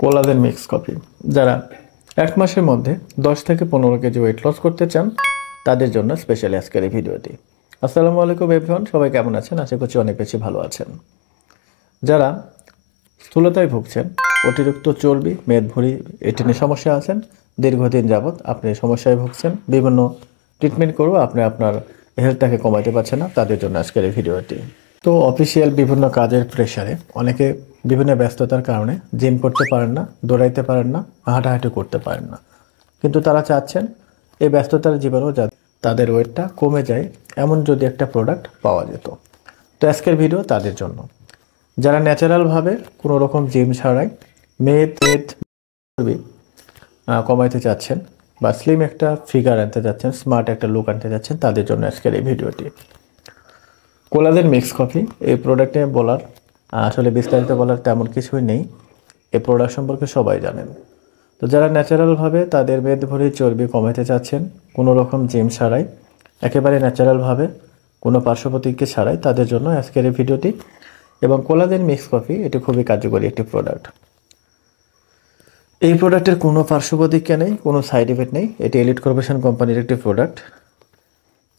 Collagen mix coffee. যারা 1 মাসের মধ্যে 10 থেকে 15 কেজি ওয়েট লস করতে চান তাদের জন্য স্পেশালি আজকের এই ভিডিওটি। আসসালামু আলাইকুম এভরিওয়ান, সবাই কেমন আছেন? আশা করছি অনেক বেশি ভালো আছেন। যারা স্থূলতায় ভুগছেন, অতিরিক্ত চর্বি, মেদভুঁড়ি এটি নিয়ে সমস্যা আছেন, দীর্ঘদিন যাবৎ আপনি সমস্যায় ভুগছেন, বিভিন্ন ট্রিটমেন্ট করেও আপনি আপনার হেলথটাকে কমাতে পারছেন না, তাদের জন্য আজকের এই ভিডিওটি। তো অফিসিয়াল বিভিন্ন কাজের প্রেশারে অনেকে বিভিন্ন ব্যস্ততার কারণে জিম করতে পারেন না, দৌড়াইতে পারেন না, হাঁটাহাঁটি করতে পারেন না, কিন্তু তারা চাচ্ছেন এই ব্যস্ততার জীবনেও যাতে তাদের ওয়েটটা কমে যায় এমন যদি একটা প্রোডাক্ট পাওয়া যেত। তো আজকের ভিডিও তাদের জন্য, যারা ন্যাচারালভাবে কোনো রকম জিম ছাড়াই মেদ চর্বি কমাইতে চাচ্ছেন বা স্লিম একটা ফিগার আনতে চাচ্ছেন, স্মার্ট একটা লুক আনতে চাচ্ছেন, তাদের জন্য আজকের এই ভিডিওটি। কোলাজেন মিক্স কফি এই প্রোডাক্টে বলার আসলে বিস্তারিত বলার তেমন কিছুই নেই। এই প্রোডাক্ট সম্পর্কে সবাই জানেন। তো যারা ন্যাচারালভাবে তাদের মেদভুঁড়ি চর্বি কমাতে চাচ্ছেন কোনো রকম জিম ছাড়াই, একেবারে ন্যাচারালভাবে কোনো পার্শ্বপ্রতিক্রিয়া ছাড়াই, তাদের জন্য আজকের এই ভিডিওটি। এবং কোলাজেন মিক্স কফি এটি খুবই কার্যকরী একটি প্রোডাক্ট। এই প্রোডাক্টের কোনো পার্শ্বপ্রতিক্রিয়া নেই, কোনো সাইড ইফেক্ট নেই। এটি এলিট কর্পোরেশন কোম্পানির একটি প্রোডাক্ট,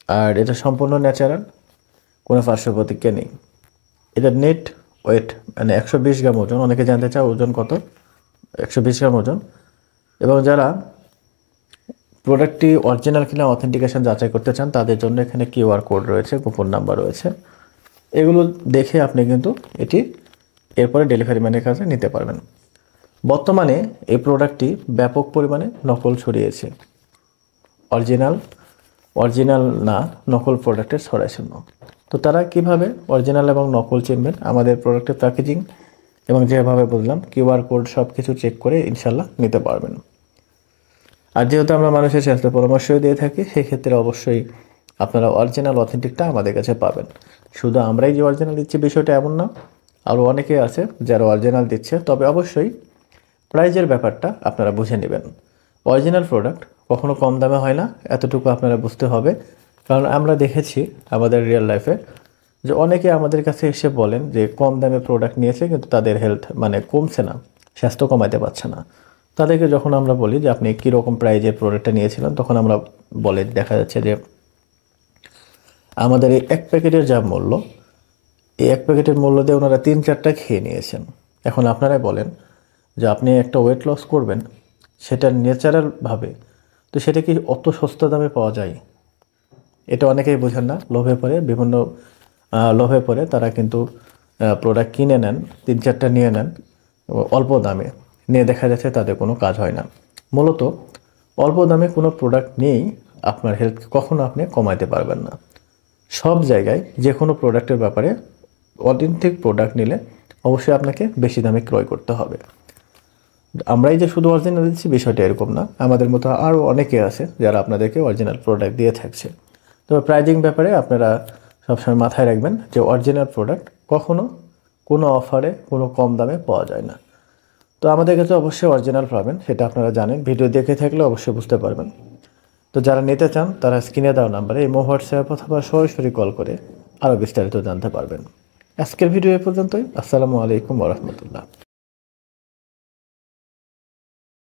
আর এটা সম্পূর্ণ ন্যাচারাল, কোনো পার্শ্বপ্রতিক্রিয়া নেই। এটার নেট ওয়েট মানে 120 গ্রাম ওজন। অনেকে জানতে চায় ওজন কত? 120 গ্রাম ওজন। এবং যারা প্রোডাক্টটি অরিজিনাল কিনা অথেন্টিকেশন যাচাই করতে চান তাদের জন্য এখানে কিউআর কোড রয়েছে, কুপন নাম্বার রয়েছে। এগুলো দেখে আপনি কিন্তু এটি এরপরে ডেলিভারি ম্যানের কাছে নিতে পারবেন। বর্তমানে এই প্রোডাক্টটি ব্যাপক পরিমাণে নকল ছড়িয়েছে। অরিজিনাল না, নকল প্রোডাক্টের ছড়াছড়ি। তো তারা কিভাবে অরিজিনাল এবং নকল চিনবেন? আমাদের প্রোডাক্টের প্যাকেজিং এবং যেভাবে বললাম কিউআর কোড সব কিছু চেক করে ইনশাল্লাহ নিতে পারবেন। আর যেহেতু আমরা মানুষের স্বাস্থ্য পরামর্শই দিয়ে থাকি, সেক্ষেত্রে অবশ্যই আপনারা অরিজিনাল অথেন্টিকটা আমাদের কাছে পাবেন। শুধু আমরাই যে অরিজিনাল দিচ্ছি বিষয়টা এমন না, আরও অনেকে আছে যারা অরিজিনাল দিচ্ছে। তবে অবশ্যই প্রাইজের ব্যাপারটা আপনারা বুঝে নেবেন। অরিজিনাল প্রোডাক্ট কখনো কম দামে হয় না, এতটুকু আপনারা বুঝতে হবে। কারণ আমরা দেখেছি আমাদের রিয়েল লাইফে যে অনেকে আমাদের কাছে এসে বলেন যে কম দামে প্রোডাক্ট নিয়েছে কিন্তু তাদের হেলথ কমছে না, স্বাস্থ্য কমাতে পারছে না। তাদেরকে যখন আমরা বলি যে আপনি কীরকম প্রাইজের প্রোডাক্টটা নিয়েছিলেন, তখন আমরা বলে দেখা যাচ্ছে যে আমাদের এই 1 প্যাকেটের যা মূল্য, এই 1 প্যাকেটের মূল্য দিয়ে ওনারা 3-4টা খেয়ে নিয়েছেন। এখন আপনারাই বলেন যে আপনি একটা ওয়েট লস করবেন সেটা ন্যাচারালভাবে, তো সেটা কি অত সস্তা দামে পাওয়া যায়? এটা অনেকেই বোঝেন না, লোভে পড়ে তারা কিন্তু প্রোডাক্ট কিনে নেন, 3-4টা নিয়ে নেন অল্প দামে, নিয়ে দেখা যাচ্ছে তাদের কোনো কাজ হয় না। মূলত অল্প দামে কোনো প্রোডাক্ট নিয়েই আপনার হেলথ কখনো আপনি কমাতে পারবেন না। সব জায়গায় যে কোনো প্রোডাক্টের ব্যাপারে অথেন্টিক প্রোডাক্ট নিলে অবশ্যই আপনাকে বেশি দামে ক্রয় করতে হবে। আমরাই যে শুধু অরিজিনাল দিচ্ছি বিষয়টা এরকম না, আমাদের মতো আরও অনেকে আছে যারা আপনাদেরকে অরিজিনাল প্রোডাক্ট দিয়ে থাকছে। তবে প্রাইজিং ব্যাপারে আপনারা সবসময় মাথায় রাখবেন যে অরিজিনাল প্রোডাক্ট কখনো কোনো অফারে কোনো কম দামে পাওয়া যায় না। তো আমাদের কাছে অবশ্যই অরিজিনাল পাবেন, সেটা আপনারা জানেন, ভিডিও দেখে থাকলে অবশ্যই বুঝতে পারবেন। তো যারা নিতে চান তারা স্ক্রিনে দেওয়া নাম্বারে ইমো, হোয়াটসঅ্যাপ অথবা সরাসরি কল করে আরও বিস্তারিত জানতে পারবেন। আজকের ভিডিও এ পর্যন্তই। আসসালামু আলাইকুম ওয়া রাহমাতুল্লাহ।